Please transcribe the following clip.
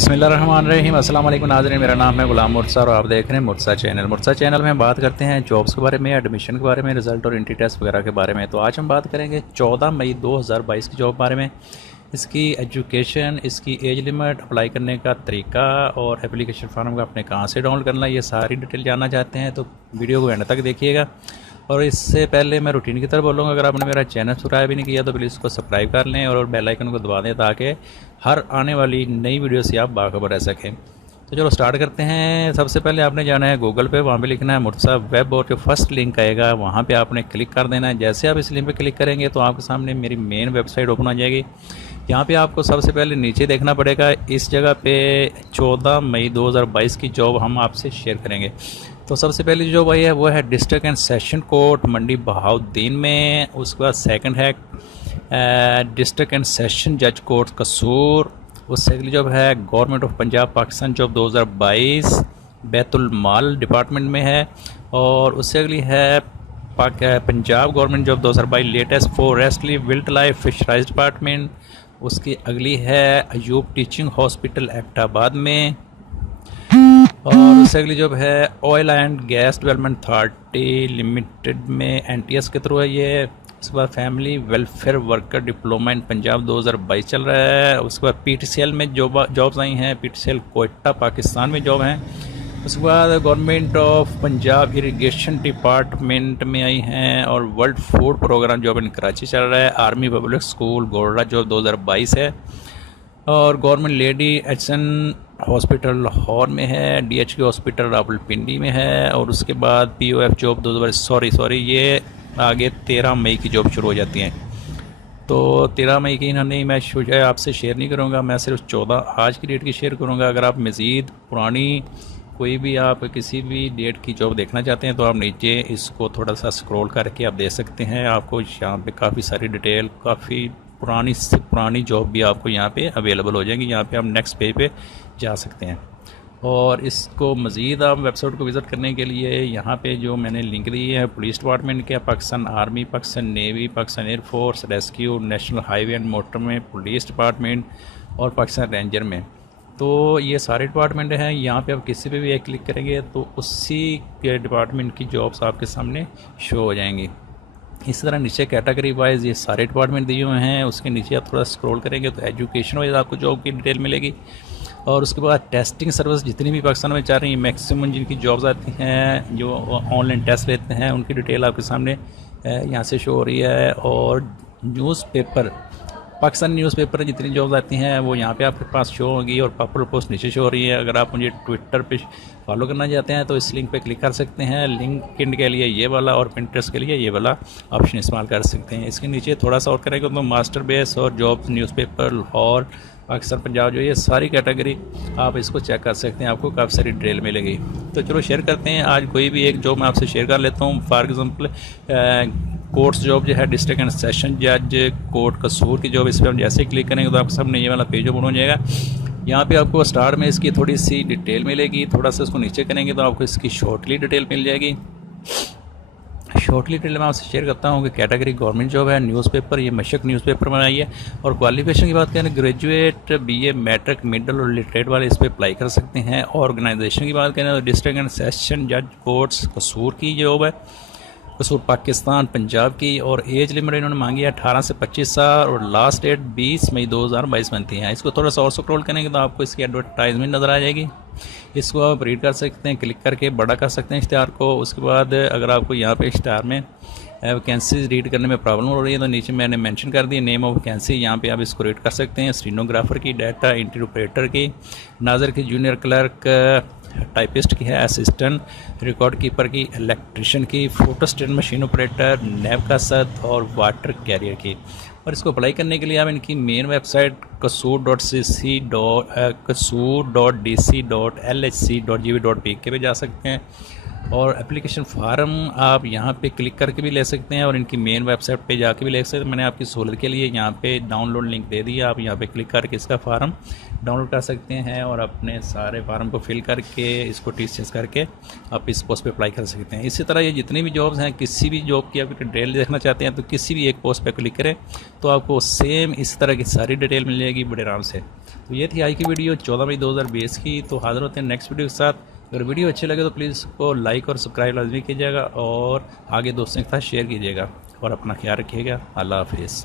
बिस्मिल्लाहिर्रहमानिर्रहीम। अस्सलाम वालेकुम नाज़रीन, मेरा नाम है गुलाम मुर्तज़ा और आप देख रहे हैं मुर्तज़ा चैनल। मुर्तज़ा चैनल में बात करते हैं जॉब्स के बारे में, एडमिशन के बारे में, रिज़ल्ट और एंट्री टेस्ट वगैरह के बारे में। तो आज हम बात करेंगे 14 मई 2022 की जॉब बारे में, इसकी एजुकेशन, इसकी एज लिमिट, अप्लाई करने का तरीका और एप्लीकेशन फार्म का आपने कहाँ से डाउनलोड करना है, ये सारी डिटेल जानना चाहते हैं तो वीडियो को एंड तक देखिएगा। और इससे पहले मैं रूटीन की तरफ बोलूँगा, अगर आपने मेरा चैनल सब्सक्राइब नहीं किया तो प्लीज़ इसको सब्सक्राइब कर लें और बेल आइकन को दबा दें ताकि हर आने वाली नई वीडियो से आप बाखबर रह सकें। तो चलो स्टार्ट करते हैं। सबसे पहले आपने जाना है गूगल पे, वहाँ पे लिखना है मुर्तज़ा वेब और जो फर्स्ट लिंक आएगा वहाँ पे आपने क्लिक कर देना है। जैसे आप इस लिंक पे क्लिक करेंगे तो आपके सामने मेरी मेन वेबसाइट ओपन हो जाएगी। यहाँ पे आपको सबसे पहले नीचे देखना पड़ेगा, इस जगह पे 14 मई 2022 की जॉब हम आपसे शेयर करेंगे। तो सबसे पहली जो जॉब आई है वो है district and session court Mandi Bahauddin में। उसके बाद सेकंड है डिस्ट्रिक्ट एंड सेशन जज कोर्ट कसूर। उससे अगली जॉब है government of Punjab Pakistan job 2022 Baitul Mal department में है। और उससे अगली है Punjab government job 2022 latest forestry wildlife fisheries department. उसकी अगली है अयूब टीचिंग हॉस्पिटल एबटाबाद में। और उससे अगली जॉब है oil and gas development authority limited में, एनटीएस के थ्रू है ये। उसके बाद family welfare worker diploma in Punjab 2022 चल रहा है। उसके बाद पीटीसीएल में जॉब्स आई हैं, पीटीसीएल कोयटा पाकिस्तान में जॉब हैं। उसके बाद government of Punjab irrigation department में आई हैं। और world food programme job in Karachi चल रहा है। आर्मी पब्लिक स्कूल गोल्डा जॉब 2022 है। और government lady HN hospital Lahore में है। डीएचके हॉस्पिटल रावलपिंडी में है। और उसके बाद पीओएफ जॉब 2022 सॉरी ये आगे 13 मई की जॉब शुरू हो जाती हैं। तो 13 मई की इन्होंने मैं आपसे शेयर नहीं करूँगा, मैं सिर्फ 14 आज की डेट की शेयर करूँगा। अगर आप मज़ीद पुरानी कोई भी आप किसी भी डेट की जॉब देखना चाहते हैं तो आप नीचे इसको थोड़ा सा स्क्रॉल करके आप देख सकते हैं। आपको यहाँ पे काफ़ी सारी डिटेल, काफ़ी पुरानी से पुरानी जॉब भी आपको यहाँ पे अवेलेबल हो जाएंगी। यहाँ पे आप नेक्स्ट पेज पे जा सकते हैं। और इसको मज़ीद आप वेबसाइट को विज़िट करने के लिए यहाँ पे जो मैंने लिंक दी है पुलिस डिपार्टमेंट के, Pakistan army, Pakistan navy, Pakistan air force, rescue, national highway and motor में पुलिस डिपार्टमेंट और पाकिस्तान रेंजर में, तो ये सारे डिपार्टमेंट हैं। यहाँ पे आप किसी पे भी एक क्लिक करेंगे तो उसी के डिपार्टमेंट की जॉब्स आपके सामने शो हो जाएंगी। इस तरह नीचे कैटेगरी वाइज ये सारे डिपार्टमेंट दिए हुए हैं। उसके नीचे आप थोड़ा स्क्रॉल करेंगे तो एजुकेशन वाइज आपको जॉब की डिटेल मिलेगी। और उसके बाद टेस्टिंग सर्विस जितनी भी पाकिस्तान में चल रही हैं, मैक्सिमम जिनकी जॉब्स आती हैं जो ऑनलाइन टेस्ट लेते हैं उनकी डिटेल आपके सामने यहाँ से शो हो रही है। और न्यूज़पेपर, पाकिस्तान न्यूज़पेपर जितनी जॉब्स आती हैं वो यहाँ पे आपके पास शो होगी और पॉपुलर पोस्ट नीचे शो हो रही है। अगर आप मुझे ट्विटर पे फॉलो करना चाहते हैं तो इस लिंक पे क्लिक कर सकते हैं। लिंक्डइन के लिए ये वाला और पिंटरेस्ट के लिए ये वाला ऑप्शन इस्तेमाल कर सकते हैं। इसके नीचे थोड़ा सा और करेंगे तो मास्टर बेस और जॉब्स न्यूज़पेपर और पाकिस्तान पंजाब जो ये सारी कैटेगरी आप इसको चेक कर सकते हैं, आपको काफ़ी सारी डिटेल मिलेगी। तो चलो शेयर करते हैं। आज कोई भी एक जॉब मैं आपसे शेयर कर लेता हूँ। फॉर एग्ज़ाम्पल कोर्ट्स जॉब जो है डिस्ट्रिक्ट एंड सेशन जज कोर्ट कसूर की जॉब, इस पर हम जैसे क्लिक करेंगे तो आपके सामने ये वाला पेज ओपन हो जाएगा। यहाँ पे आपको स्टार्ट में इसकी थोड़ी सी डिटेल मिलेगी, थोड़ा सा इसको नीचे करेंगे तो आपको इसकी शॉर्टली डिटेल मिल जाएगी। शॉर्टली डिटेल मैं आपसे शेयर करता हूँ कि कैटेगरी गवर्नमेंट जॉब है, न्यूज़पेपर, ये मशक न्यूज़पेपर में आई है। और क्वालिफिकेशन की बात करें ग्रेजुएट, बीए, मैट्रिक, मिडल और लिटरेट वाले इस पर अप्लाई कर सकते हैं। ऑर्गेनाइजेशन की बात करें तो डिस्ट्रिक्ट एंड सेशन जज कोर्ट्स कसूर की जॉब है, कसूर पाकिस्तान पंजाब की। और एज लिमिट इन्होंने मांगी है 18 से 25 साल और लास्ट डेट 20 मई 2022 बनती है। इसको थोड़ा सा और स्क्रॉल करेंगे तो आपको इसकी एडवर्टाइजमेंट नज़र आ जाएगी। इसको आप रीड कर सकते हैं, क्लिक करके बड़ा कर सकते हैं इश्तिहार को। उसके बाद अगर आपको यहाँ पे इश्तिहार में वैकेंसीज रीड करने में प्रॉब्लम हो रही है तो नीचे मैंने मेंशन कर दी नेम ऑफ वैकेंसी, यहाँ पे आप इसको रीड कर सकते हैं। स्टेनोग्राफर की, डाटा एंट्री ऑपरेटर की, नाजर की, जूनियर क्लर्क, टाइपिस्ट की है, असिस्टेंट रिकॉर्ड कीपर की, इलेक्ट्रिशियन की, फोटो स्टेट मशीन ऑपरेटर, नैब का सद और वाटर कैरियर की। और इसको अप्लाई करने के लिए आप इनकी मेन वेबसाइट kasur.dc.lhc.gv.pk पे जा सकते हैं। और एप्लीकेशन फार्म आप यहाँ पे क्लिक करके भी ले सकते हैं और इनकी मेन वेबसाइट पे जाके भी ले सकते हैं। मैंने आपकी सहूलत के लिए यहाँ पे डाउनलोड लिंक दे दिया, आप यहाँ पे क्लिक करके इसका फार्म डाउनलोड कर सकते हैं और अपने सारे फार्म को फिल करके इसको टीचर्स करके आप इस पोस्ट पे अप्लाई कर सकते हैं। इसी तरह ये जितनी भी जॉब्स हैं, किसी भी जॉब की आप डिटेल देखना चाहते हैं तो किसी भी एक पोस्ट पे क्लिक करें तो आपको सेम इस तरह की सारी डिटेल मिल जाएगी बड़े आराम से। तो ये थी आज की वीडियो 14 मई 2020 की। तो हाज़िर होते हैं नेक्स्ट वीडियो के साथ। अगर वीडियो अच्छी लगे तो प्लीज़ इसको लाइक और सब्सक्राइब लाजमी कीजिएगा और आगे दोस्तों के साथ शेयर कीजिएगा और अपना ख्याल रखिएगा। अल्लाह हाफिज़।